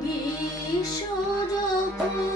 গ্রীষ্ম যখন